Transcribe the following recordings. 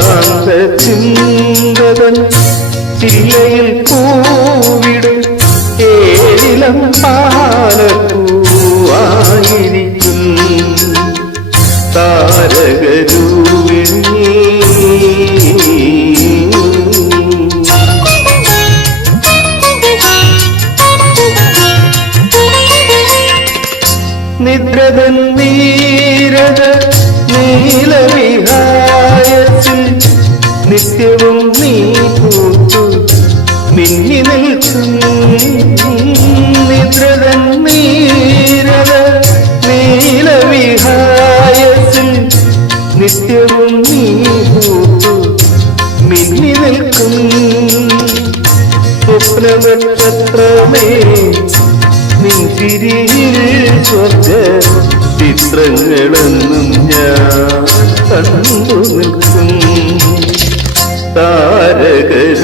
ഏകാന്ത ചിന്തകൻ ചില്ലയിൽ പൂവിടും ഏഴിലം പാലപ്പൂവായിരിക്കും താരകരൂപിണി. നിദ്രതൻ നീരത നീലവിഹായത്തിൽ നിത്യവും നീ പൂത്തു മിന്നി നിൽക്കും. നിദ്രതൻ നീരത നീലവിഹായത്തിൽ നിത്യവും നീ പൂത്തു മിന്നി നിൽക്കും. സ്വപ്നനക്ഷത്രമേ നിൻചിരിയിൽ സ്വർഗ ചിത്രങ്ങളെന്നും ഞാൻ കണ്ടു നിൽക്കും താരകരൂപിണി.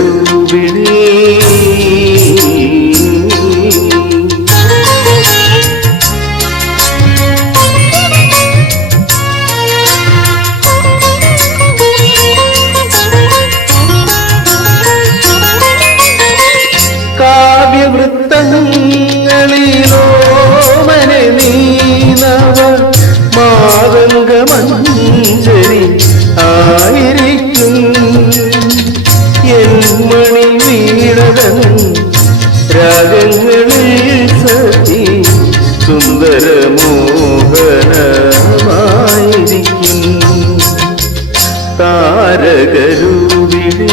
കാവ്യവൃത്തങ്ങളിലോ മാതംഗമഞ്ജരി ആയിരിക്കും എൻ മണി വീണതൻ രാഗങ്ങളിൽ സതി സുന്ദരമോഹനമായിരിക്കും താരകരൂപിണി.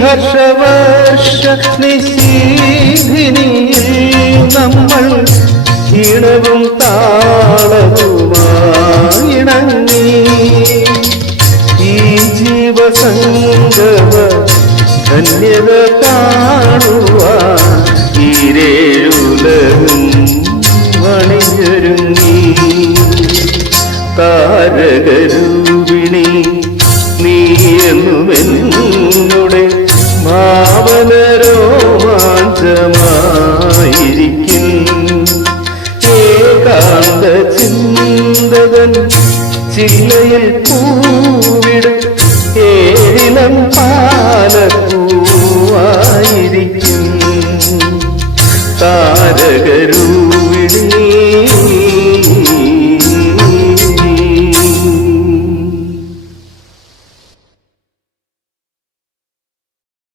ഹർഷവർഷ നിശീധിനിയിൽ നമ്മൾ ഇണവും താളവുമായിണങ്ങി ഈ ജീവസംഗമ ധന്യത കാണുവാൻ ഈരേഴുലകും മണിഞ്ഞൊരുങ്ങി താരകരൂപിണി. നീ എന്നുമെന്നുടെ ഭാവനരോമാഞ്ചമായിരിക്കും ഏകാന്ത ചിന്തകൻ ചില്ലയിൽ പൂ